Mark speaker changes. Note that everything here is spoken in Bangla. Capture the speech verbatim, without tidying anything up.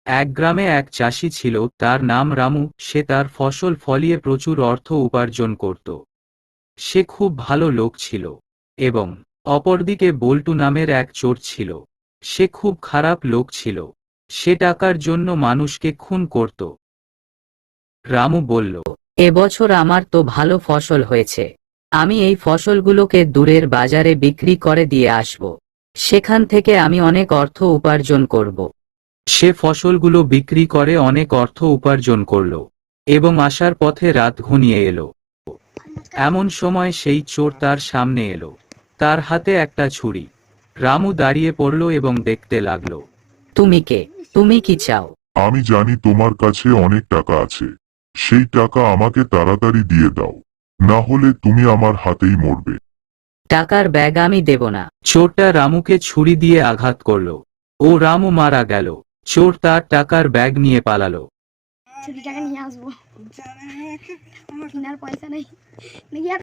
Speaker 1: এক গ্রামে এক চাষি ছিল, তার নাম রামু। সে তার ফসল ফলিয়ে প্রচুর অর্থ উপার্জন করত। সে খুব ভালো লোক ছিল। এবং অপরদিকে বল্টু নামের এক চোর ছিল। সে খুব খারাপ লোক ছিল। সে টাকার জন্য মানুষকে খুন করত। রামু বলল,
Speaker 2: এবছর আমার তো ভালো ফসল হয়েছে। আমি এই ফসলগুলোকে দূরের বাজারে বিক্রি করে দিয়ে আসব। সেখান থেকে আমি অনেক অর্থ উপার্জন করব।
Speaker 1: সে ফসলগুলো বিক্রি করে অনেক অর্থ উপার্জন করল এবং আসার পথে রাত ঘনিয়ে এলো। এমন সময় সেই চোর তার সামনে এলো। তার হাতে একটা ছুরি। রামু দাঁড়িয়ে পড়ল এবং দেখতে লাগলো।
Speaker 2: তুমি কে? তুমি কি চাও?
Speaker 3: আমি জানি তোমার কাছে অনেক টাকা আছে। সেই টাকা আমাকে তাড়াতাড়ি দিয়ে দাও, না হলে তুমি আমার হাতেই মরবে।
Speaker 2: টাকার ব্যাগ আমি দেব না।
Speaker 1: চোরটা রামুকে ছুরি দিয়ে আঘাত করল ও রামু মারা গেল। চোর তার টাকার ব্যাগ নিয়ে পালালো।
Speaker 4: ছুটি টাকা নিয়ে আসবো, কেনার পয়সা নেই।